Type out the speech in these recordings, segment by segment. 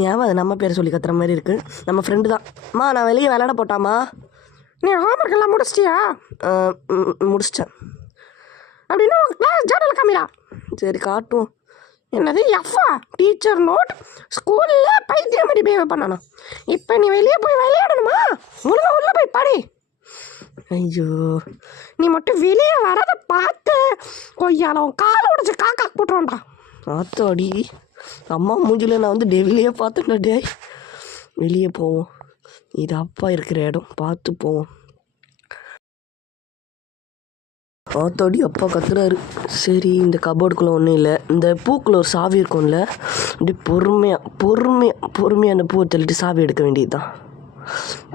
ஏன் அது நம்ம பேரை சொல்லி கத்துற மாதிரி இருக்குது? நம்ம ஃப்ரெண்டு தான். அம்மா நான் வெளியே விளையாட போட்டாமா? நீ ஹோம்ஒர்க் எல்லாம் முடிச்சிட்டியா? முடிச்சிட்டேன். அப்படின்னா கிளாஸ் ஜேர்னல் காமிடா. சரி காட்டும். என்னது எஃப்ஆ டீச்சர் நோட் ஸ்கூலில் பைத்தியம் மாதிரி பிஹேவ் பண்ணணும். இப்போ நீ வெளியே போய் விளையாடணுமா? ஒழுங்கா உள்ள போய் படி. ஐயோ நீ மட்டும் வெளியே வரதை பார்த்து கொய்யாலும் காலை உடச்சி காக்கா போட்டுருவோம்டா. ஆத்தாடி அம்மா மூஞ்சில நான் வந்து வெளியே பார்த்துட்டா. டே வெளியே போவோம், இது அப்பா இருக்கிற இடம், பார்த்து போவோம். ஆத்தாடி அப்பா கத்துறாரு. சரி இந்த கபோர்டுக்குள்ளே ஒன்றும் இல்லை, இந்த பூக்குள்ளே ஒரு சாவி இருக்கும்ல, அப்படி பொறுமையாக அந்த பூவை தள்ளிட்டு சாவி எடுக்க வேண்டியது தான்.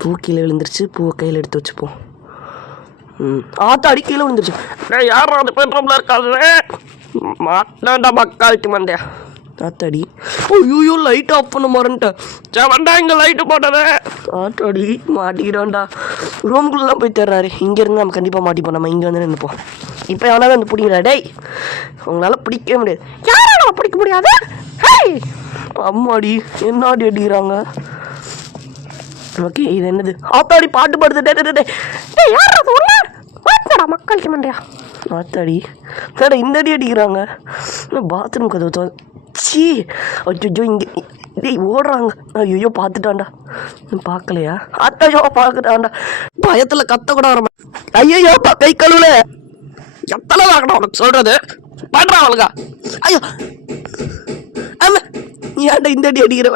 பூ கீழே விழுந்துருச்சு, பூவை கையில் எடுத்து வச்சுப்போம். ஆத்தாடி கீழே விழுந்துருச்சு. யாரும் அந்த பெட்ரூமில் இருக்காது மாட்டாண்டா மக்காலிட்டு மண்டையா. ஆத்தாடி ஐயோ லைட் ஆஃப் பண்ண மறந்துட்டேன். வண்டா இங்கே லைட்டு போட்டது. ஆத்தாடி மாட்டிக்கிட்டோம்டா. ரூமுக்குள்ளெலாம் போய் தர்றாரு. இங்கேருந்து நம்ம கண்டிப்பாக மாட்டிப்போம். நம்ம இங்கே வந்து நினைப்போம். இப்போ எவனாவது வந்து பிடிக்கிறா? டேய் உங்களால் பிடிக்கவே முடியாது. யாரால பிடிக்க முடியாது? அம்மாடி என்னாடி அடிக்கிறாங்க. ஓகே இது என்னது? ஆத்தாடி பாட்டு பாடுது. யாராவது உள்ள மாட்டடா மக்களுக்கு மண்டையா. ஆத்தாடி கடை இந்த அடி அடிக்கிறாங்க. பாத்ரூம் கதவு சி. ஐயோ இங்கே டேய் ஓடுறாங்க. ஐயோ பார்த்துட்டான்டா. பார்க்கலையா? அத்தையோ பார்த்துட்டான்டா. பயத்தில் கத்த கூட வர. ஐயோ கை கழுவுல எத்தனை வாங்கடா உனக்கு சொல்றது? பண்றா அவளுக்கா? ஐயோ ஆமா ஏன்டா இந்த அடி அடிக்கிற?